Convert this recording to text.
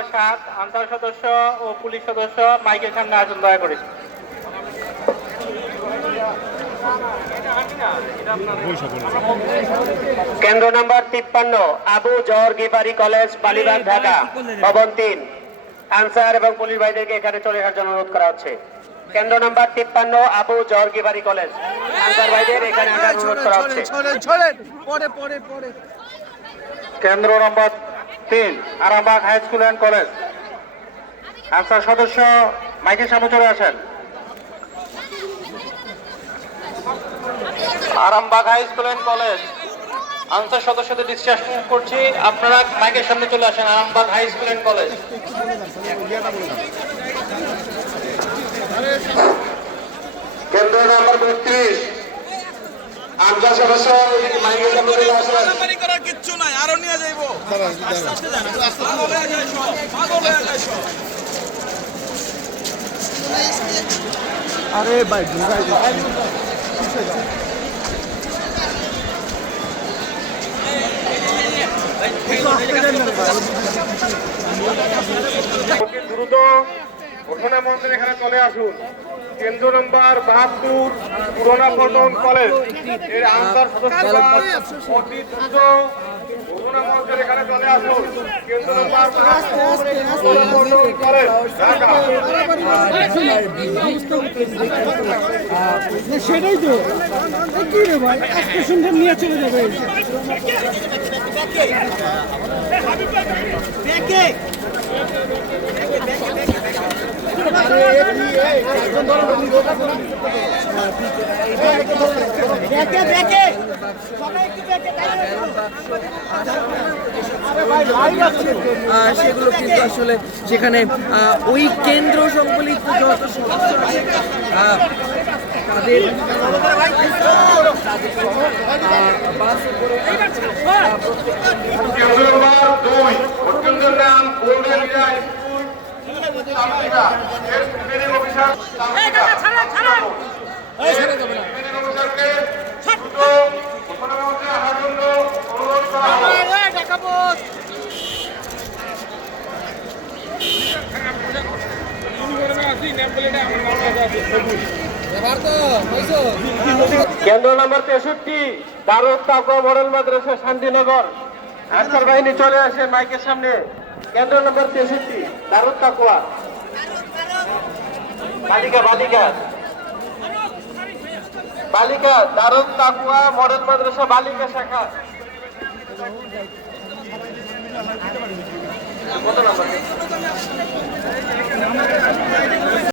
নম্বর 7 answer সদস্য ও police সদস্য মাইকের সামনে আসুন দয়া করে। কেন্দ্র নম্বর 53 আবু জহর গিফারি কলেজ বালিবাগ ঢাকা ভবন 3 আনসার এবং পুলিশ ভাইদেরকে এখানে চলে আসার জন্য অনুরোধ করা হচ্ছে। কেন্দ্র নম্বর 53 আবু জহর গিফারি কলেজ আনসার ভাইদের এখানে আসার অনুরোধ করা হচ্ছে। কেন্দ্র নম্বর 3 Arambagh high school and college Ansar সদস্য মাইকের সামনে চলে আসেন। Arambagh high school and college Ansar সদস্যদের দৃষ্টি আকর্ষণ করছি, আপনারা মাইকের সামনে চলে আসেন। Arambagh high school and college. কেন্দ্র নম্বর 32 আনসার সদস্য মাইকের সামনে চলে আসেন। কিচ্ছু নাই, আরো নিয়ে যাইবো। আরে ভাই ঢুকাই দে দ্রুত ঘোষণা মঞ্চের এখানে চলে আসুন। কেন্দ্র নম্বর 72 পুরোনা পল্টন কলেজ এর আনসার সদস্যরা অতি দ্রুত ঘোষণা মঞ্চের এখানে চলে আসুন। কেন্দ্র নম্বর 72 পুরোনা পল্টন কলেজ ঢাকা। সেটাই তো কি রে ভাই, আজকে সুন্দর নিয়ে চলে যাবে। সেগুলো কিন্তু আসলে সেখানে ওই কেন্দ্র সংবলিত যত সদস্য আছে তাদের বাসে করে কেন্দ্র নম্বর 63 দারুদ তাকওয়া মডেল মাদ্রাসা শান্তিনগর আনসার বাহিনী চলে আসে মাইকের সামনে। কেন্দ্র নম্বর 63 দারুদ তাকওয়া বালিকা বালিকা বালিকা দারুদ তাকওয়া মডেল মাদ্রাসা বালিকা শাখা। কত নম্বর?